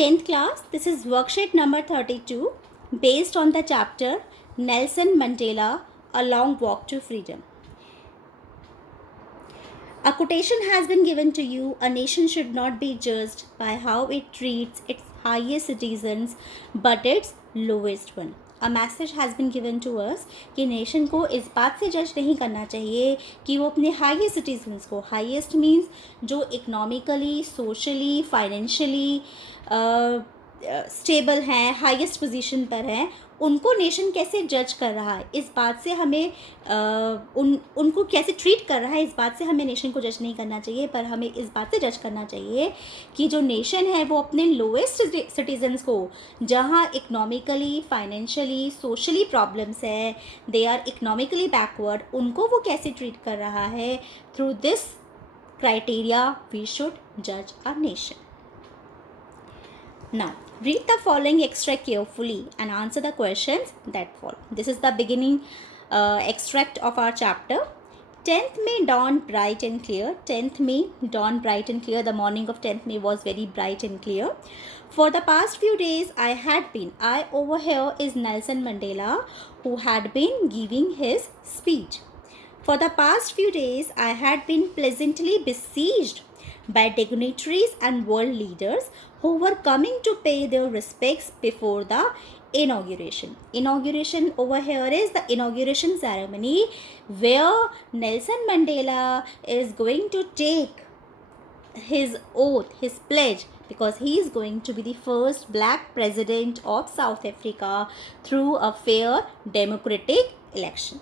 10th class, this is worksheet number 32 based on the chapter Nelson Mandela, A Long Walk to Freedom. A quotation has been given to you: a nation should not be judged by how it treats its highest citizens but its lowest one. A message has been given to us कि nation को इस बात से जज नहीं करना चाहिए कि वो अपने हाईएस्ट सिटीजन्स को, हाईएस्ट मीन्स जो इकोनॉमिकली, सोशली, फाइनेंशियली स्टेबल हैं, हाईएस्ट पोजीशन पर हैं, उनको नेशन कैसे जज कर रहा है, इस बात से हमें उनको कैसे ट्रीट कर रहा है, इस बात से हमें नेशन को जज नहीं करना चाहिए, पर हमें इस बात से जज करना चाहिए कि जो नेशन है वो अपने लोएस्ट सिटीजन्स को, जहाँ इकोनॉमिकली, फाइनेंशियली, सोशली प्रॉब्लम्स है, दे आर इकोनॉमिकली बैकवर्ड, उनको वो कैसे ट्रीट कर रहा है. Through this criteria we should judge our nation. Now, read the following extract carefully and answer the questions that follow. This is the beginning extract of our chapter. 10th May dawned bright and clear. 10th May dawned bright and clear. The morning of 10th May was very bright and clear. For the past few days, I over here is Nelson Mandela, who had been giving his speech. For the past few days, I had been pleasantly besieged by dignitaries and world leaders who were coming to pay their respects before the inauguration. Inauguration over here is the inauguration ceremony where Nelson Mandela is going to take his oath, his pledge, because he is going to be the first black president of South Africa through a fair democratic election.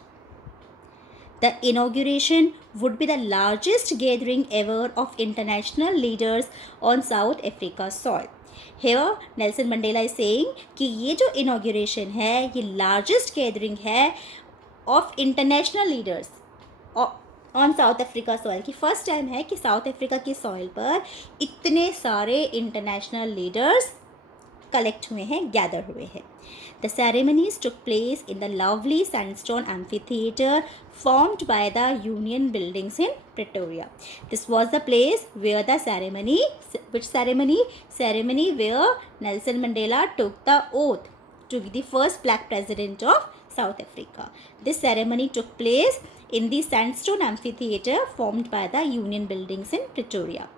The inauguration would be the largest gathering ever of international leaders on South Africa's soil. Here, Nelson Mandela is saying कि ये जो inauguration है, ये largest gathering है of international leaders on South Africa soil. कि first time है कि South Africa की soil पर इतने सारे international leaders collect हुए हैं, gather हुए हैं. The ceremonies took place in the lovely sandstone amphitheatre formed by the Union Buildings in Pretoria. This was the place where the ceremony, ceremony where Nelson Mandela took the oath to be the first black president of South Africa. This ceremony took place in the sandstone amphitheatre formed by the Union Buildings in Pretoria.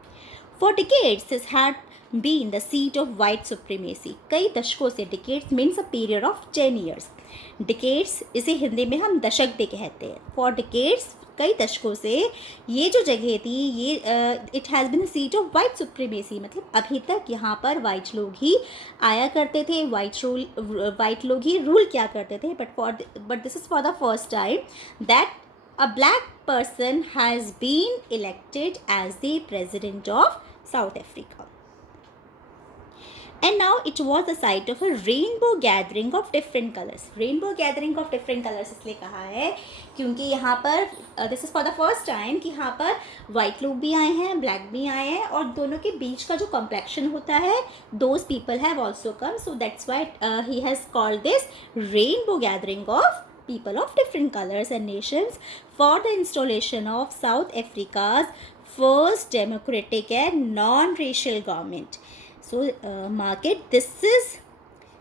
For decades, this had been the seat of white supremacy. कई दशकों से, decades means a period of 10 years. Decades इसे हिंदी में हम दशक भी कहते हैं. For decades, कई दशकों से ये जो जगह थी, ये it has been a seat of white supremacy. मतलब अभी तक यहाँ पर white लोग ही आया करते थे, white लोग ही rule किया करते थे. But this is for the first time that a black person has been elected as the president of South Africa. And now it was the site of a rainbow gathering of different colors. Rainbow gathering of different colors इसलिए कहा है क्योंकि यहाँ पर this is for the first time कि यहाँ पर white लोग भी आए हैं, black भी आए हैं, और दोनों के बीच का जो complexion होता है, those people have also come. So that's why he has called this rainbow gathering of people of different colors and nations for the installation of South Africa's first democratic and non-racial government. So mark it, this is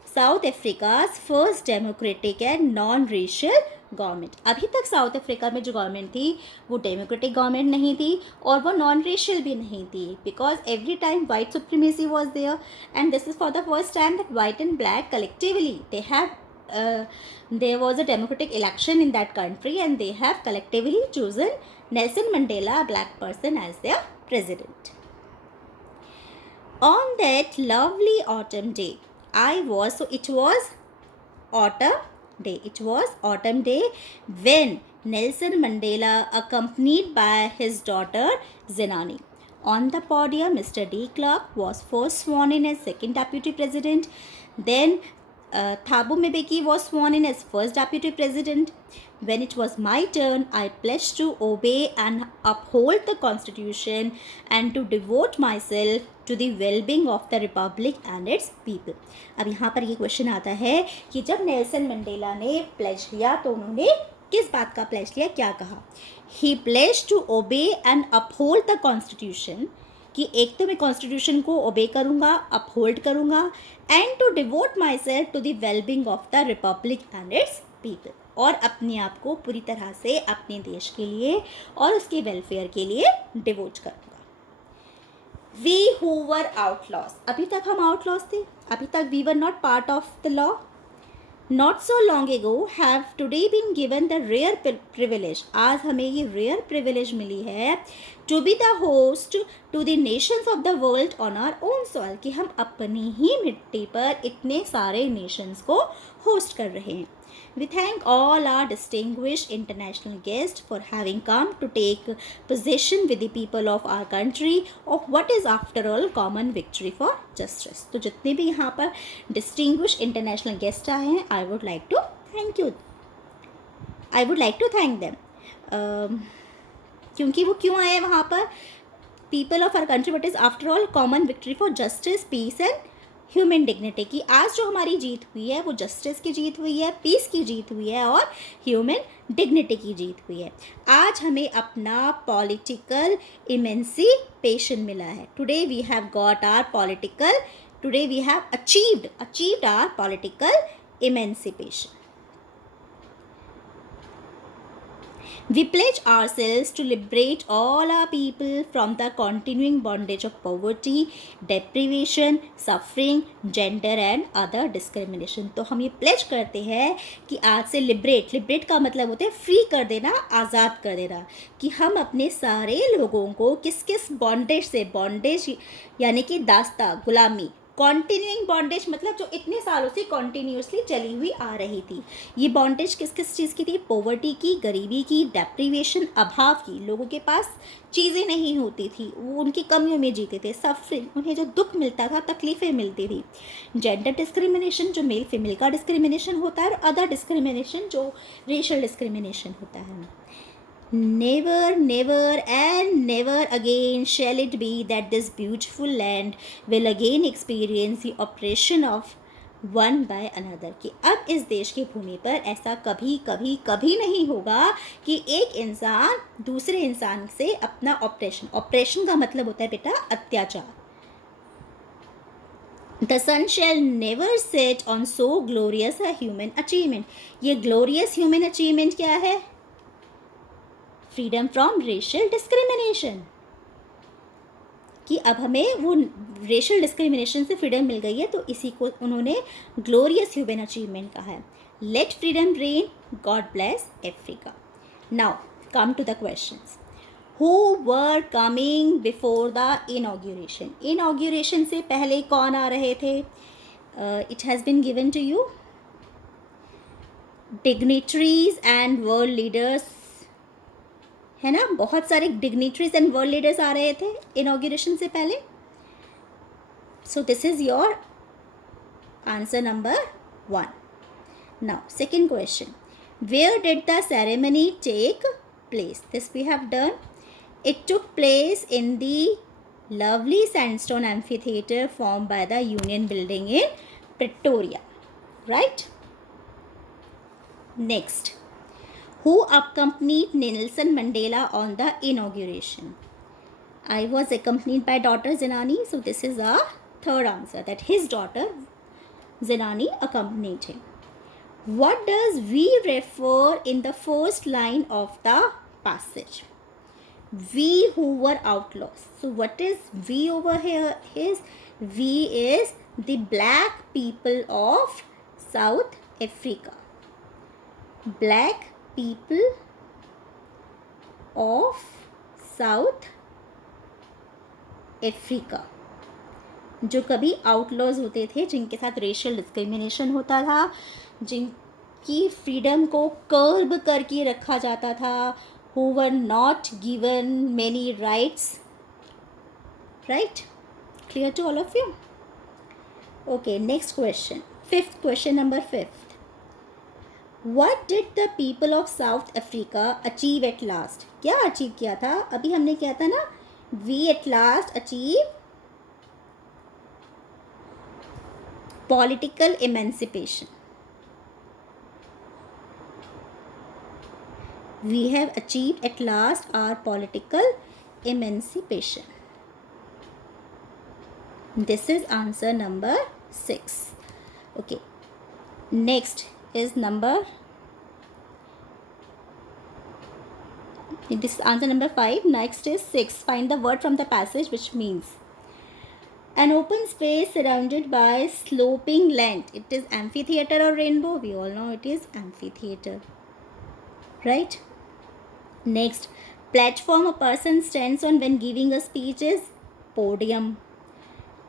South Africa's first democratic and non-racial government. अभी तक south Africa में जो government थी वो democratic government नहीं थी और वो नॉन रेशियल भी नहीं थी, because every time white supremacy was there and this is for the first time that white and black collectively they have there was a democratic election in that country and they have collectively chosen Nelson Mandela, a black person, as their president. On that lovely autumn day, it was autumn day when Nelson Mandela, accompanied by his daughter Zenani. On the podium, Mr. De Klerk was first sworn in as second deputy president. Then Thabo Mbeki was sworn in as first deputy president. When it was my turn, I pledged to obey and uphold the constitution and to devote myself to the well-being of the republic and its people. अब यहाँ पर ये question आता है कि जब Nelson Mandela ने pledge लिया तो उन्होंने किस बात का प्लेज लिया, क्या कहा? He pledged to obey and uphold the constitution. कि एक तो मैं कॉन्स्टिट्यूशन को ओबे करूँगा, अपहोल्ड करूँगा, and to devote myself to the wellbeing of the republic and its people, और अपने आप को पूरी तरह से अपने देश के लिए और उसके वेलफेयर के लिए डिवोट करूँगा। वी हु वर आउटलॉस, अभी तक हम आउटलॉस थे, अभी तक we were not part of the law, not so long ago have today been given the rare privilege, आज हमें ये rare privilege मिली है to be the host to the nations of the world on our own soil, कि हम अपनी ही मिट्टी पर इतने सारे nations को host कर रहे हैं। We thank all our distinguished international guests for having come to take possession with the people of our country of what is after all common victory for justice। तो जितने भी यहाँ पर distinguished international guests आए हैं, I would like to thank you, I would like to thank them, क्योंकि वो क्यों आए वहाँ पर, people of our country what is after all common victory for justice, peace and human dignity, की आज जो हमारी जीत हुई है वो जस्टिस की जीत हुई है, पीस की जीत हुई है और ह्यूमन डिग्निटी की जीत हुई है। आज हमें अपना पॉलिटिकल इमेंसिपेशन मिला है। Today we have got our political, today we have achieved our political emancipation. We pledge ourselves to liberate all our people from the continuing bondage of poverty, deprivation, suffering, gender and other discrimination। तो हम ये pledge करते हैं कि आज से liberate का मतलब होता है फ्री कर देना, आज़ाद कर देना, कि हम अपने सारे लोगों को किस किस बॉन्डेज से, बॉन्डेज यानी कि दास्ता, गुलामी, कॉन्टिन्यूइंग बॉन्डेज मतलब जो इतने सालों से कॉन्टीन्यूसली चली हुई आ रही थी। ये बॉन्डेज किस किस चीज़ की थी, पॉवर्टी की, गरीबी की, डेप्रीवेशन, अभाव की, लोगों के पास चीज़ें नहीं होती थी, वो उनकी कमियों में जीते थे, सफरिंग, उन्हें जो दुख मिलता था, तकलीफ़ें मिलती थी, जेंडर डिस्क्रिमिनेशन जो मेल फीमेल का डिस्क्रिमिनेशन होता है, और अदर डिस्क्रिमिनेशन जो रेशियल डिस्क्रिमिनेशन होता है। Never, never and never again shall it be that this beautiful land will again experience the oppression of one by another, कि अब इस देश की भूमि पर ऐसा कभी कभी कभी नहीं होगा कि एक इंसान दूसरे इंसान से अपना ऑपरेशन का मतलब होता है बेटा अत्याचार। The sun shall never set on so glorious a human achievement, ये glorious human achievement क्या है, फ्रीडम फ्रॉम रेशियल डिस्क्रिमिनेशन, कि अब हमें वो रेशियल डिस्क्रिमिनेशन से फ्रीडम मिल गई है, तो इसी को उन्होंने ग्लोरियस ह्यूमन अचीवमेंट कहा है। Let freedom reign, God bless Africa. Now come to the questions. Who were coming before the inauguration, inauguration से पहले कौन आ रहे थे? It has been given to you, dignitaries and world leaders, है ना, बहुत सारे डिग्निटरीज एंड वर्ल्ड लीडर्स आ रहे थे इनॉग्रेशन से पहले। So this is your answer number 1। Now second question, where did the ceremony take place? This we have done, it took place in the lovely sandstone amphitheatre form by the union building in Pretoria, right. Next, who accompanied Nelson Mandela on the inauguration? I was accompanied by daughter Zinani, so this is our third answer, that his daughter Zinani accompanied him. What does we refer in the first line of the passage? We who were outlaws. So what is we over here? We is the black people of South Africa. Black people of south Africa, जो कभी outlaws होते थे, जिनके साथ racial discrimination होता था, जिनकी freedom को कर्ब करके रखा जाता था, who were not given many rights, right. Clear to all of you? Okay, next question, fifth question, number 5। What did the people of South Africa achieve at last? क्या achieve किया था? अभी हमने किया था ना, we at last achieve political emancipation. We have achieved at last our political emancipation. This is answer number 6. Okay, next is this is answer number 5. Next is 6. Find the word from the passage which means an open space surrounded by sloping land. It is amphitheater or rainbow? We all know it is amphitheater, right? Next, platform a person stands on when giving a speech is podium.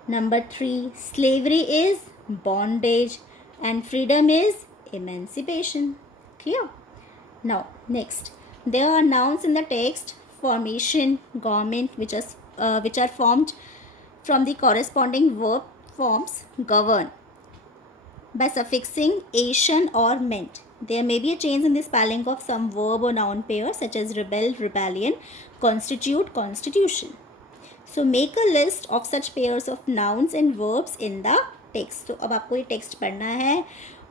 Number 3, slavery is bondage and freedom is emancipation. Clear? Now, next, there are nouns in the text: formation, government, which are formed from the corresponding verb forms govern by suffixing ation or ment. There may be a change in the spelling of some verb or noun pairs such as rebel, rebellion, constitute, constitution. So make a list of such pairs of nouns and verbs in the text. तो अब आपको ये text पढ़ना है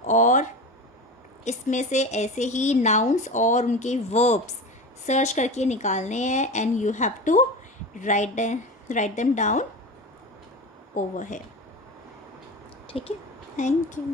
और इसमें से ऐसे ही nouns और उनके verbs सर्च करके निकालने हैं and you have to write them down over here. ठीक है, थैंक यू.